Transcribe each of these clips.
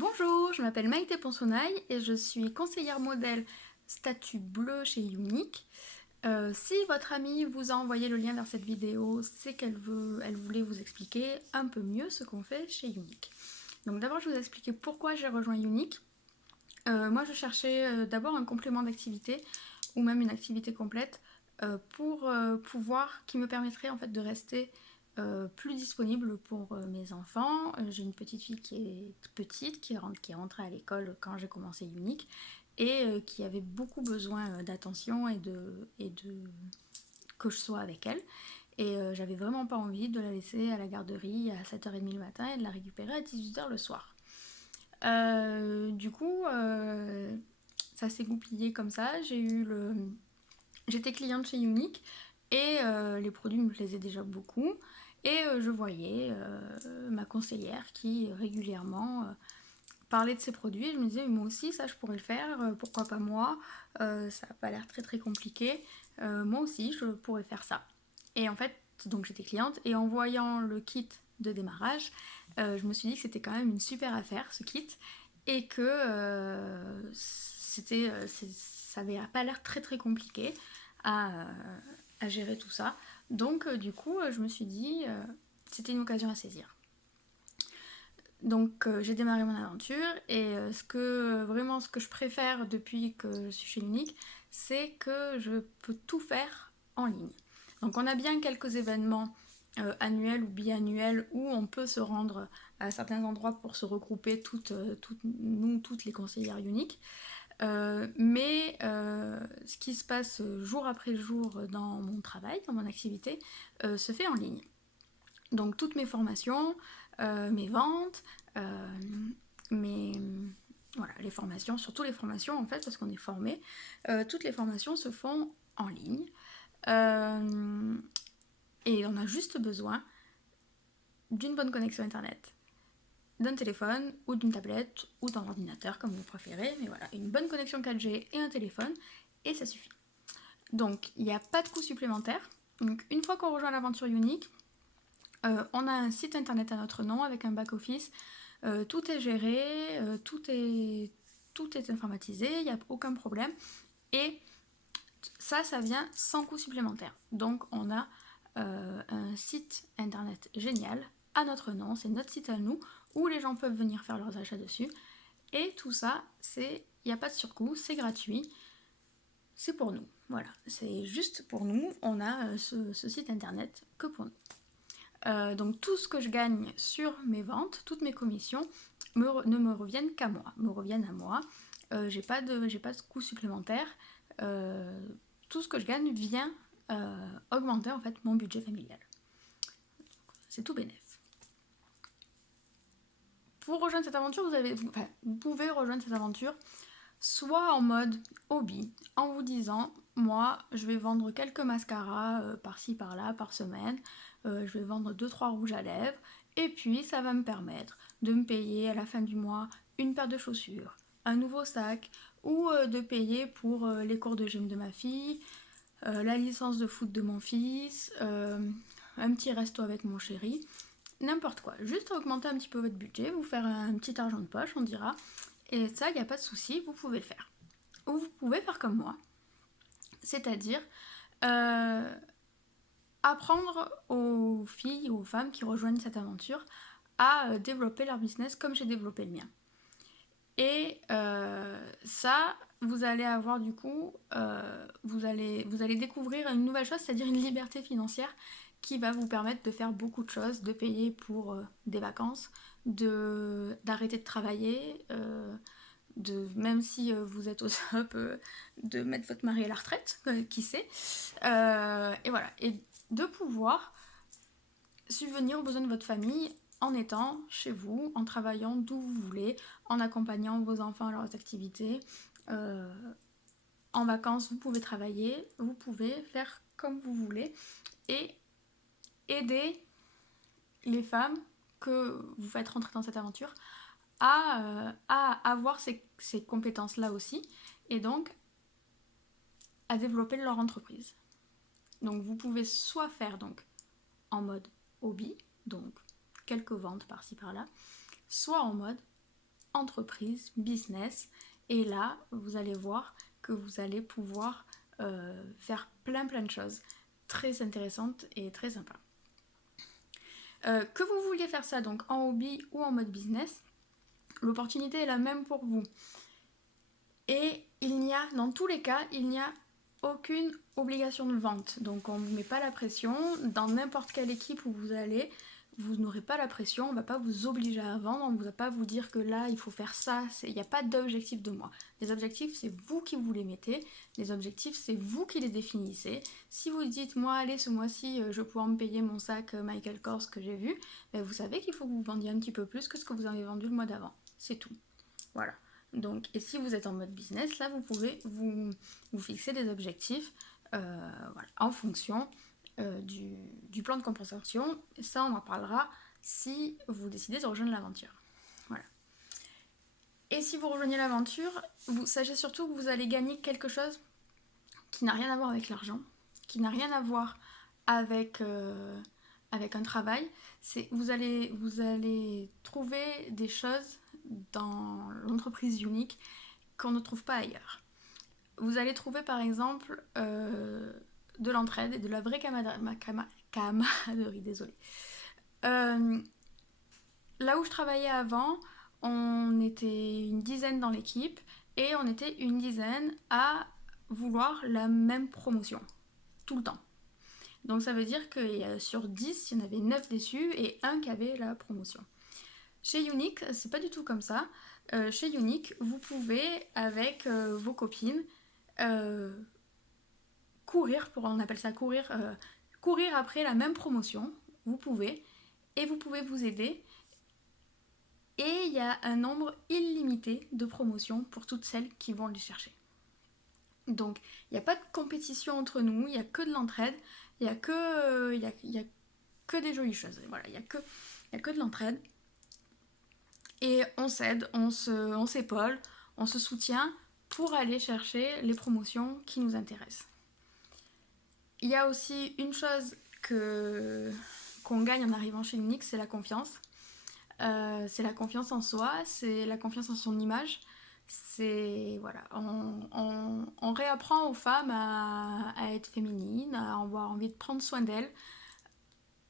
Bonjour, je m'appelle Maïté Ponsonnaille et je suis conseillère modèle statut bleu chez Younique. Si votre amie vous a envoyé le lien vers cette vidéo, c'est elle voulait vous expliquer un peu mieux ce qu'on fait chez Younique. Donc d'abord je vais vous expliquer pourquoi j'ai rejoint Younique. Moi je cherchais d'abord un complément d'activité ou même une activité complète pour pouvoir qui me permettrait en fait de rester plus disponible pour mes enfants. J'ai une petite fille qui est petite, qui est rentrée à l'école quand j'ai commencé Unique et qui avait beaucoup besoin d'attention et que je sois avec elle. Et j'avais vraiment pas envie de la laisser à la garderie à 7h30 le matin et de la récupérer à 18h le soir. Du coup, ça s'est goupillé comme ça. J'étais cliente chez Unique et les produits me plaisaient déjà beaucoup. Et je voyais ma conseillère qui régulièrement parlait de ces produits. Et je me disais, moi aussi, ça je pourrais le faire, pourquoi pas moi. Ça n'a pas l'air très très compliqué. Moi aussi, je pourrais faire ça. Et en fait, donc j'étais cliente et en voyant le kit de démarrage, je me suis dit que c'était quand même une super affaire ce kit et que ça avait pas l'air très très compliqué à, à gérer tout ça. Donc je me suis dit c'était une occasion à saisir. Donc j'ai démarré mon aventure et ce que je préfère depuis que je suis chez Unique, c'est que je peux tout faire en ligne. Donc on a bien quelques événements annuels ou biannuels où on peut se rendre à certains endroits pour se regrouper toutes les conseillères uniques. Mais ce qui se passe jour après jour dans mon travail, dans mon activité, se fait en ligne. Donc toutes mes formations, mes ventes, mes... Voilà, les formations, surtout les formations en fait, parce qu'on est formé, toutes les formations se font en ligne. Euh, et on a juste besoin d'une bonne connexion internet, d'un téléphone ou d'une tablette ou d'un ordinateur comme vous préférez, mais voilà, une bonne connexion 4G et un téléphone et ça suffit. Donc il n'y a pas de coût supplémentaire. Donc une fois qu'on rejoint l'aventure unique, on a un site internet à notre nom avec un back-office. Tout est géré, tout est informatisé, il n'y a aucun problème. Et ça vient sans coût supplémentaire. Donc on a un site internet génial à notre nom, c'est notre site à nous, où les gens peuvent venir faire leurs achats dessus. Et tout ça, il n'y a pas de surcoût, c'est gratuit, c'est pour nous. Voilà, c'est juste pour nous, on a ce site internet que pour nous. Donc tout ce que je gagne sur mes ventes, toutes mes commissions, ne me reviennent qu'à moi, me reviennent à moi. J'ai pas de coût supplémentaire. Tout ce que je gagne vient augmenter en fait mon budget familial. C'est tout bénef. Pour rejoindre cette aventure, vous pouvez rejoindre cette aventure soit en mode hobby, en vous disant, moi, je vais vendre quelques mascaras par-ci par-là par semaine, je vais vendre 2-3 rouges à lèvres, et puis ça va me permettre de me payer à la fin du mois une paire de chaussures, un nouveau sac, ou de payer pour les cours de gym de ma fille, la licence de foot de mon fils, un petit resto avec mon chéri, n'importe quoi. Juste augmenter un petit peu votre budget, vous faire un petit argent de poche, on dira. Et ça, il n'y a pas de souci, vous pouvez le faire. Ou vous pouvez faire comme moi, c'est-à-dire apprendre aux filles ou aux femmes qui rejoignent cette aventure à développer leur business comme j'ai développé le mien. Et ça, vous allez avoir du coup, vous allez découvrir une nouvelle chose, c'est-à-dire une liberté financière qui va vous permettre de faire beaucoup de choses, de payer pour des vacances, d'arrêter de travailler, même si vous êtes au top, de mettre votre mari à la retraite, qui sait. Et voilà, et de pouvoir subvenir aux besoins de votre famille en étant chez vous, en travaillant d'où vous voulez, en accompagnant vos enfants à leurs activités. En vacances, vous pouvez travailler, vous pouvez faire comme vous voulez et aider les femmes que vous faites rentrer dans cette aventure à avoir ces compétences-là aussi et donc à développer leur entreprise. Donc vous pouvez soit faire donc en mode hobby, donc quelques ventes par-ci par-là, soit en mode entreprise, business. Et là, vous allez voir que vous allez pouvoir faire plein de choses très intéressantes et très sympas. Que vous vouliez faire ça donc en hobby ou en mode business, l'opportunité est la même pour vous. Et dans tous les cas, il n'y a aucune obligation de vente. Donc on ne vous met pas la pression. Dans n'importe quelle équipe où vous allez, vous n'aurez pas la pression. On ne va pas vous obliger à vendre. On ne va pas vous dire que là, il faut faire ça. Il n'y a pas d'objectif de mois. Les objectifs, c'est vous qui vous les mettez. Les objectifs, c'est vous qui les définissez. Si vous dites, moi, allez, ce mois-ci, je vais pouvoir me payer mon sac Michael Kors que j'ai vu, ben, vous savez qu'il faut que vous vendiez un petit peu plus que ce que vous avez vendu le mois d'avant. C'est tout. Voilà. Donc, et si vous êtes en mode business, là vous pouvez vous fixer des objectifs voilà, en fonction du plan de compensation. Et ça, on en parlera si vous décidez de rejoindre l'aventure. Voilà. Et si vous rejoignez l'aventure, vous sachez surtout que vous allez gagner quelque chose qui n'a rien à voir avec l'argent, qui n'a rien à voir avec un travail. Vous allez trouver des choses dans l'entreprise unique qu'on ne trouve pas ailleurs. Vous allez trouver par exemple de l'entraide et de la vraie camaraderie, désolée. Là où je travaillais avant, on était une dizaine dans l'équipe et on était une dizaine à vouloir la même promotion, tout le temps. Donc ça veut dire que sur 10, il y en avait 9 déçus et 1 qui avait la promotion. Chez Unique, c'est pas du tout comme ça. Chez Unique, vous pouvez, avec vos copines, courir, on appelle ça courir après la même promotion. Vous pouvez, et vous pouvez vous aider. Et il y a un nombre illimité de promotions pour toutes celles qui vont les chercher. Donc, il n'y a pas de compétition entre nous, il n'y a que de l'entraide, il n'y a que des jolies choses. Voilà, il n'y a que de l'entraide. Et on s'aide, on s'épaule, on se soutient pour aller chercher les promotions qui nous intéressent. Il y a aussi une chose qu'on gagne en arrivant chez Unique, c'est la confiance. C'est la confiance en soi, c'est la confiance en son image. Voilà, on réapprend aux femmes à être féminines, à avoir envie de prendre soin d'elles.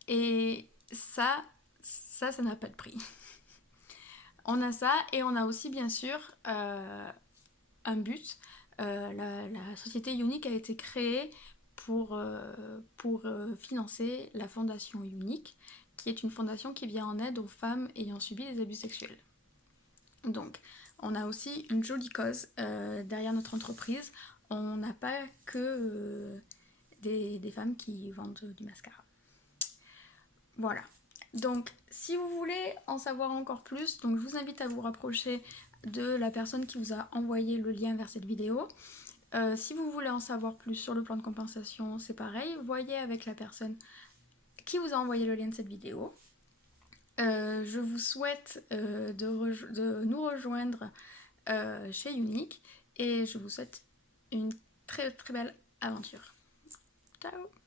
Et ça n'a pas de prix. On a ça et on a aussi bien sûr un but. La société Unique a été créée pour financer la fondation Unique, qui est une fondation qui vient en aide aux femmes ayant subi des abus sexuels. Donc, on a aussi une jolie cause derrière notre entreprise. On n'a pas que des femmes qui vendent du mascara. Voilà. Donc, si vous voulez en savoir encore plus, donc je vous invite à vous rapprocher de la personne qui vous a envoyé le lien vers cette vidéo. Si vous voulez en savoir plus sur le plan de compensation, c'est pareil. Voyez avec la personne qui vous a envoyé le lien de cette vidéo. Je vous souhaite de nous rejoindre chez Unique et je vous souhaite une très très belle aventure. Ciao!